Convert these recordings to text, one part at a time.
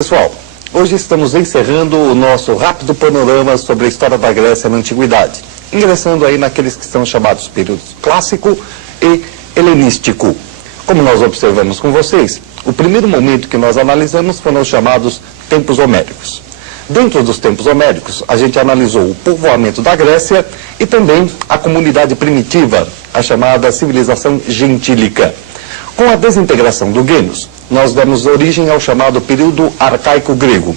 Pessoal, hoje estamos encerrando o nosso rápido panorama sobre a história da Grécia na Antiguidade, ingressando aí naqueles que são chamados períodos clássico e helenístico. Como nós observamos com vocês, o primeiro momento que nós analisamos foram os chamados tempos homéricos. Dentro dos tempos homéricos, a gente analisou o povoamento da Grécia e também a comunidade primitiva, a chamada civilização gentílica. Com a desintegração do Gênus, nós damos origem ao chamado período arcaico grego.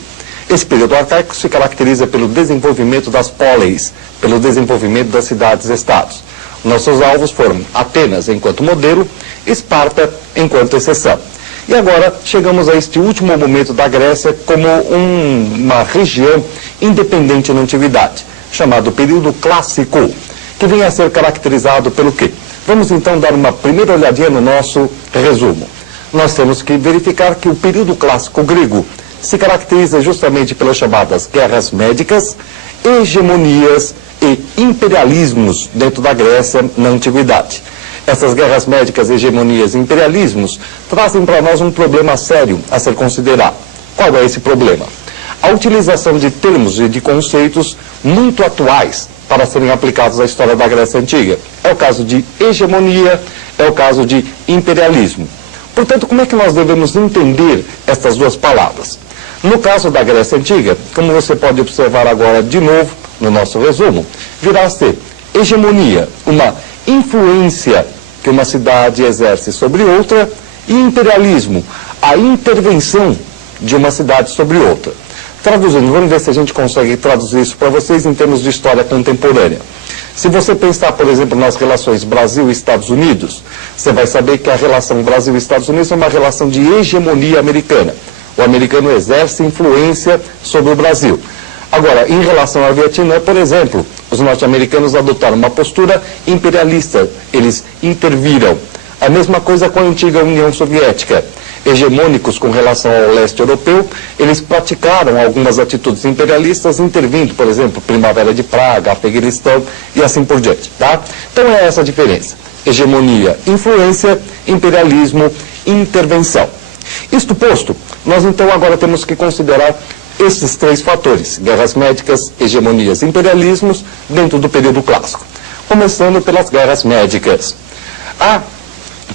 Esse período arcaico se caracteriza pelo desenvolvimento das póleis, pelo desenvolvimento das cidades-estados. Nossos alvos foram Atenas enquanto modelo, Esparta enquanto exceção. E agora chegamos a este último momento da Grécia como uma região independente na antiguidade, chamado período clássico, que vem a ser caracterizado pelo quê? Vamos então dar uma primeira olhadinha no nosso resumo. Nós temos que verificar que o período clássico grego se caracteriza justamente pelas chamadas guerras médicas, hegemonias e imperialismos dentro da Grécia na antiguidade. Essas guerras médicas, hegemonias e imperialismos trazem para nós um problema sério a ser considerado. Qual é esse problema? A utilização de termos e de conceitos muito atuais para serem aplicados à história da Grécia Antiga. É o caso de hegemonia, é o caso de imperialismo. Portanto, como é que nós devemos entender estas duas palavras? No caso da Grécia Antiga, como você pode observar agora de novo no nosso resumo, virá a ser hegemonia, uma influência que uma cidade exerce sobre outra, e imperialismo, a intervenção de uma cidade sobre outra. Traduzindo, vamos ver se a gente consegue traduzir isso para vocês em termos de história contemporânea. Se você pensar, por exemplo, nas relações Brasil e Estados Unidos, você vai saber que a relação Brasil e Estados Unidos é uma relação de hegemonia americana. O americano exerce influência sobre o Brasil. Agora, em relação ao Vietnã, por exemplo, os norte-americanos adotaram uma postura imperialista. Eles interviram. A mesma coisa com a antiga União Soviética. Hegemônicos com relação ao leste europeu, eles praticaram algumas atitudes imperialistas, intervindo, por exemplo, Primavera de Praga, Afeganistão e assim por diante, tá? Então é essa a diferença. Hegemonia, influência, imperialismo, intervenção. Isto posto, nós então agora temos que considerar esses três fatores, guerras médicas, hegemonias e imperialismos, dentro do período clássico. Começando pelas guerras médicas.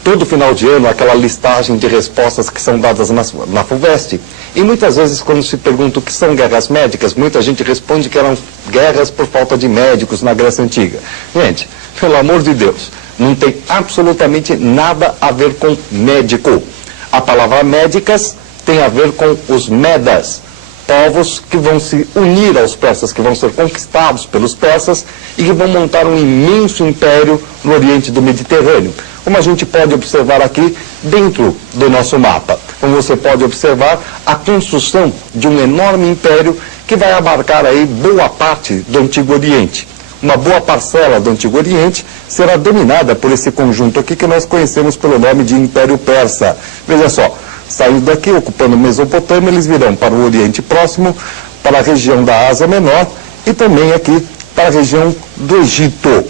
Todo final de ano, aquela listagem de respostas que são dadas na FUVEST. E muitas vezes, quando se pergunta o que são guerras médicas, muita gente responde que eram guerras por falta de médicos na Grécia Antiga. Gente, pelo amor de Deus, não tem absolutamente nada a ver com médico. A palavra médicas tem a ver com os medas, povos que vão se unir aos persas, que vão ser conquistados pelos persas e que vão montar um imenso império no Oriente do Mediterrâneo. Como a gente pode observar aqui dentro do nosso mapa. Como você pode observar, a construção de um enorme império que vai abarcar aí boa parte do Antigo Oriente. Uma boa parcela do Antigo Oriente será dominada por esse conjunto aqui que nós conhecemos pelo nome de Império Persa. Veja só, saindo daqui, ocupando Mesopotâmia, eles virão para o Oriente Próximo, para a região da Ásia Menor e também aqui para a região do Egito.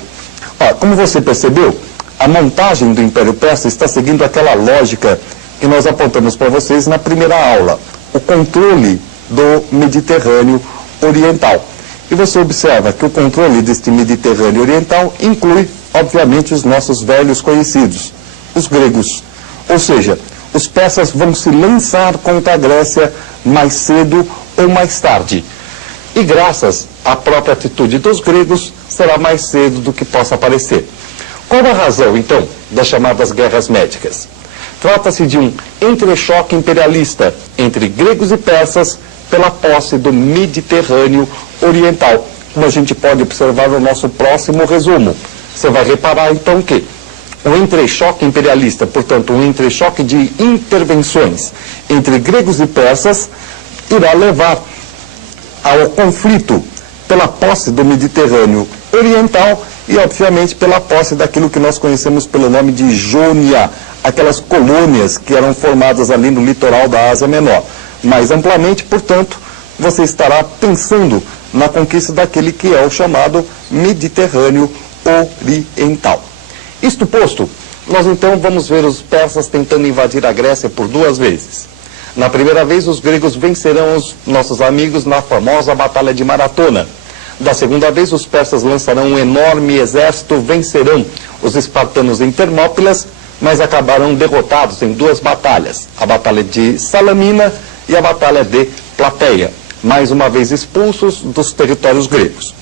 Como você percebeu, a montagem do Império Persa está seguindo aquela lógica que nós apontamos para vocês na primeira aula, o controle do Mediterrâneo Oriental. E você observa que o controle deste Mediterrâneo Oriental inclui, obviamente, os nossos velhos conhecidos, os gregos. Ou seja, os persas vão se lançar contra a Grécia mais cedo ou mais tarde. E graças à própria atitude dos gregos, será mais cedo do que possa parecer. Qual a razão, então, das chamadas guerras médicas? Trata-se de um entrechoque imperialista entre gregos e persas pela posse do Mediterrâneo Oriental, como a gente pode observar no nosso próximo resumo. Você vai reparar, então, que o entrechoque imperialista, portanto, um entrechoque de intervenções entre gregos e persas, irá levar ao conflito pela posse do Mediterrâneo Oriental e, obviamente, pela posse daquilo que nós conhecemos pelo nome de Jônia, aquelas colônias que eram formadas ali no litoral da Ásia Menor. Mais amplamente, portanto, você estará pensando na conquista daquele que é o chamado Mediterrâneo Oriental. Isto posto, nós então vamos ver os persas tentando invadir a Grécia por duas vezes. Na primeira vez, os gregos vencerão os nossos amigos na famosa Batalha de Maratona. Da segunda vez, os persas lançarão um enorme exército, vencerão os espartanos em Termópilas, mas acabarão derrotados em duas batalhas, a Batalha de Salamina e a Batalha de Plateia, mais uma vez expulsos dos territórios gregos.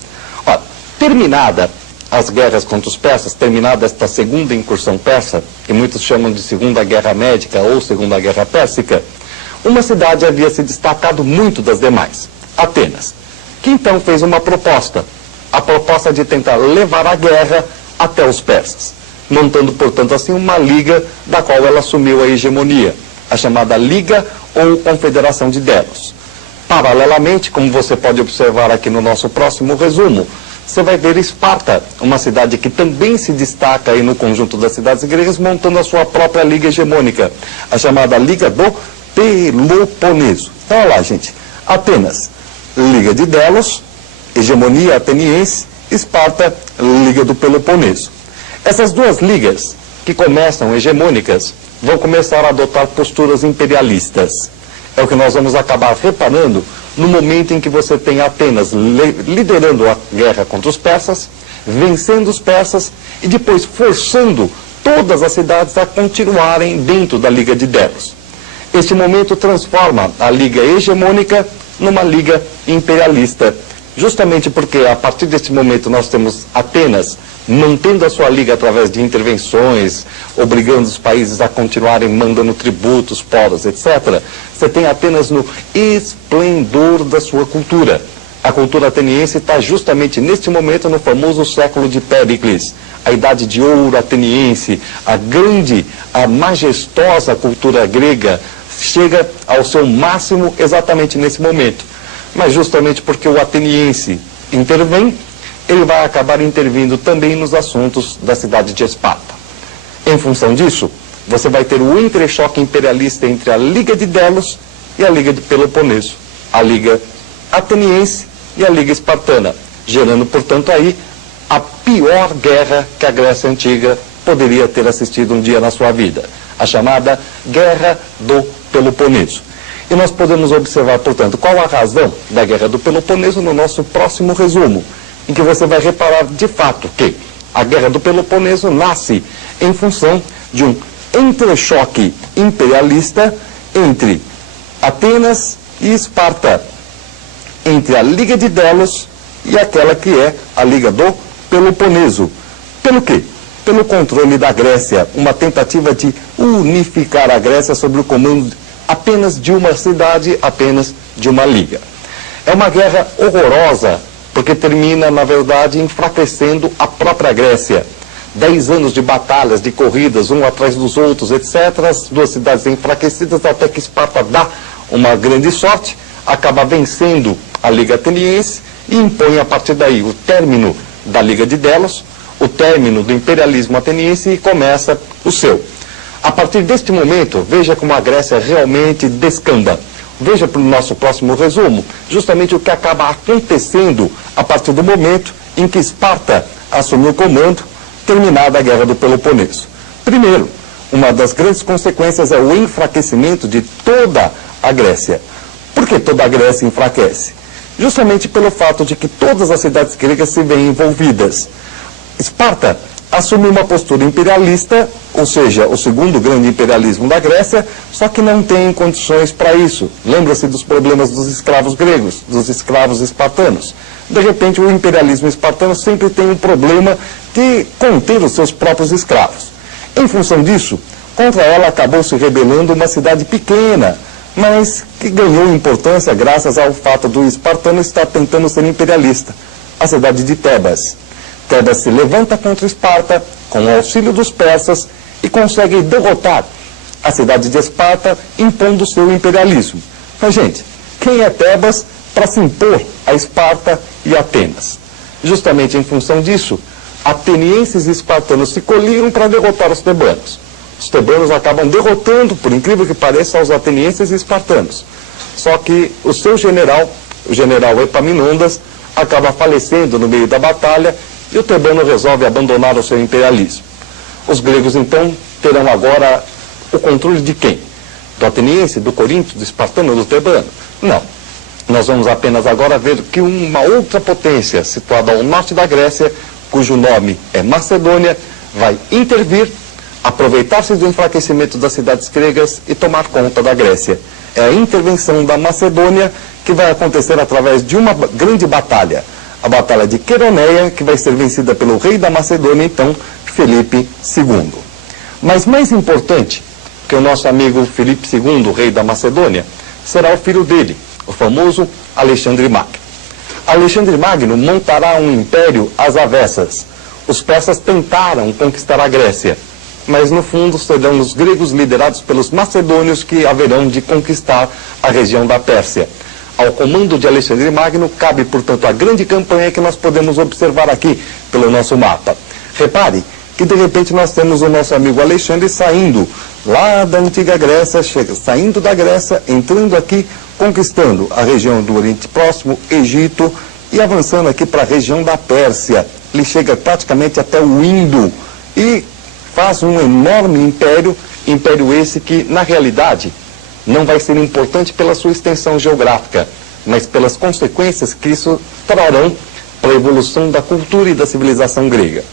Ora, terminada as guerras contra os persas, terminada esta segunda incursão persa, que muitos chamam de Segunda Guerra Médica ou Segunda Guerra Pérsica, uma cidade havia se destacado muito das demais, Atenas, que então fez uma proposta, a proposta de tentar levar a guerra até os persas, montando, portanto, assim uma liga da qual ela assumiu a hegemonia, a chamada Liga ou Confederação de Delos. Paralelamente, como você pode observar aqui no nosso próximo resumo, você vai ver Esparta, uma cidade que também se destaca aí no conjunto das cidades gregas, montando a sua própria liga hegemônica, a chamada Liga do Peloponeso. Então, olha lá, gente. Atenas, Liga de Delos, hegemonia ateniense, Esparta, Liga do Peloponeso. Essas duas ligas, que começam hegemônicas, vão começar a adotar posturas imperialistas. É o que nós vamos acabar reparando no momento em que você tem Atenas liderando a guerra contra os persas, vencendo os persas e depois forçando todas as cidades a continuarem dentro da Liga de Delos. Este momento transforma a liga hegemônica numa liga imperialista, justamente porque a partir deste momento nós temos Atenas mantendo a sua liga através de intervenções, obrigando os países a continuarem mandando tributos, poros, etc. Você tem Atenas no esplendor da sua cultura. A cultura ateniense está justamente neste momento no famoso século de Péricles, a idade de ouro ateniense, a majestosa cultura grega chega ao seu máximo exatamente nesse momento. Mas justamente porque o ateniense intervém, ele vai acabar intervindo também nos assuntos da cidade de Esparta. Em função disso, você vai ter o entrechoque imperialista entre a Liga de Delos e a Liga de Peloponeso, a Liga ateniense e a Liga espartana, gerando, portanto, aí a pior guerra que a Grécia Antiga poderia ter assistido um dia na sua vida, a chamada Guerra do Peloponeso. E nós podemos observar, portanto, qual a razão da Guerra do Peloponeso no nosso próximo resumo, em que você vai reparar de fato que a Guerra do Peloponeso nasce em função de um entrechoque imperialista entre Atenas e Esparta, entre a Liga de Delos e aquela que é a Liga do Peloponeso. Pelo quê? Pelo controle da Grécia, uma tentativa de unificar a Grécia sob o comando apenas de uma cidade, apenas de uma liga. É uma guerra horrorosa, porque termina, na verdade, enfraquecendo a própria Grécia. 10 anos de batalhas, de corridas, um atrás dos outros, etc. As duas cidades enfraquecidas, até que Esparta dá uma grande sorte, acaba vencendo a Liga Ateniense e impõe, a partir daí, o término da Liga de Delos, o término do imperialismo ateniense e começa o seu. A partir deste momento, veja como a Grécia realmente descamba. Veja para o nosso próximo resumo, justamente o que acaba acontecendo a partir do momento em que Esparta assumiu o comando, terminada a Guerra do Peloponeso. Primeiro, uma das grandes consequências é o enfraquecimento de toda a Grécia. Por que toda a Grécia enfraquece? Justamente pelo fato de que todas as cidades gregas se veem envolvidas. Esparta assume uma postura imperialista, ou seja, o segundo grande imperialismo da Grécia, só que não tem condições para isso. Lembra-se dos problemas dos escravos gregos, dos escravos espartanos. De repente, o imperialismo espartano sempre tem um problema de conter os seus próprios escravos. Em função disso, contra ela acabou se rebelando uma cidade pequena, mas que ganhou importância graças ao fato do espartano estar tentando ser imperialista, a cidade de Tebas. Tebas se levanta contra Esparta, com o auxílio dos persas, e consegue derrotar a cidade de Esparta, impondo seu imperialismo. Mas, gente, quem é Tebas para se impor a Esparta e Atenas? Justamente em função disso, atenienses e espartanos se coliram para derrotar os tebanos. Os tebanos acabam derrotando, por incrível que pareça, os atenienses e espartanos. Só que o seu general, o general Epaminondas, acaba falecendo no meio da batalha e o tebano resolve abandonar o seu imperialismo. Os gregos, então, terão agora o controle de quem? do ateniense, do coríntio, do espartano, do tebano. Não. Nós vamos apenas agora ver que uma outra potência, situada ao norte da Grécia, cujo nome é Macedônia, vai intervir, aproveitar-se do enfraquecimento das cidades gregas e tomar conta da Grécia. É a intervenção da Macedônia que vai acontecer através de uma grande batalha. A Batalha de Queroneia, que vai ser vencida pelo rei da Macedônia, então, Filipe II. Mas mais importante que o nosso amigo Filipe II, rei da Macedônia, será o filho dele, o famoso Alexandre Magno. Alexandre Magno montará um império às avessas. Os persas tentaram conquistar a Grécia, mas no fundo serão os gregos liderados pelos macedônios que haverão de conquistar a região da Pérsia. Ao comando de Alexandre Magno cabe, portanto, a grande campanha que nós podemos observar aqui pelo nosso mapa. Repare que de repente nós temos o nosso amigo Alexandre saindo lá da antiga Grécia, saindo da Grécia, entrando aqui, conquistando a região do Oriente Próximo, Egito, e avançando aqui para a região da Pérsia. Ele chega praticamente até o Indo e faz um enorme império, império esse que, na realidade, não vai ser importante pela sua extensão geográfica, mas pelas consequências que isso trarão para a evolução da cultura e da civilização grega.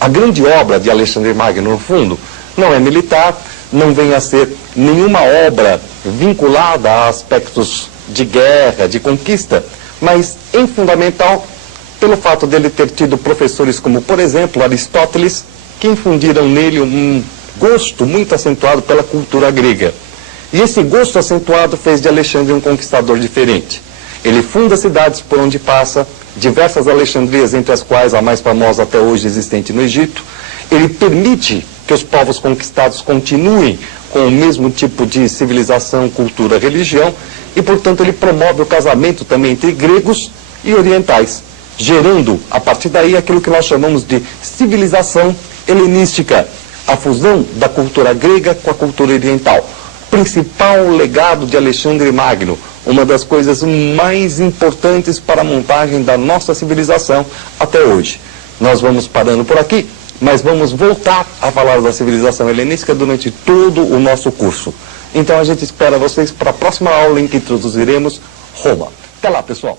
A grande obra de Alexandre Magno, no fundo, não é militar, não vem a ser nenhuma obra vinculada a aspectos de guerra, de conquista, mas, em fundamental, pelo fato dele ter tido professores como, por exemplo, Aristóteles, que infundiram nele um gosto muito acentuado pela cultura grega. E esse gosto acentuado fez de Alexandre um conquistador diferente. Ele funda cidades por onde passa, diversas Alexandrias, entre as quais a mais famosa até hoje existente no Egito. Ele permite que os povos conquistados continuem com o mesmo tipo de civilização, cultura, religião, e, portanto, ele promove o casamento também entre gregos e orientais, gerando, a partir daí, aquilo que nós chamamos de civilização helenística, a fusão da cultura grega com a cultura oriental. Principal legado de Alexandre Magno, uma das coisas mais importantes para a montagem da nossa civilização até hoje. Nós vamos parando por aqui, mas vamos voltar a falar da civilização helenística durante todo o nosso curso. Então a gente espera vocês para a próxima aula em que introduziremos Roma. Até lá, pessoal!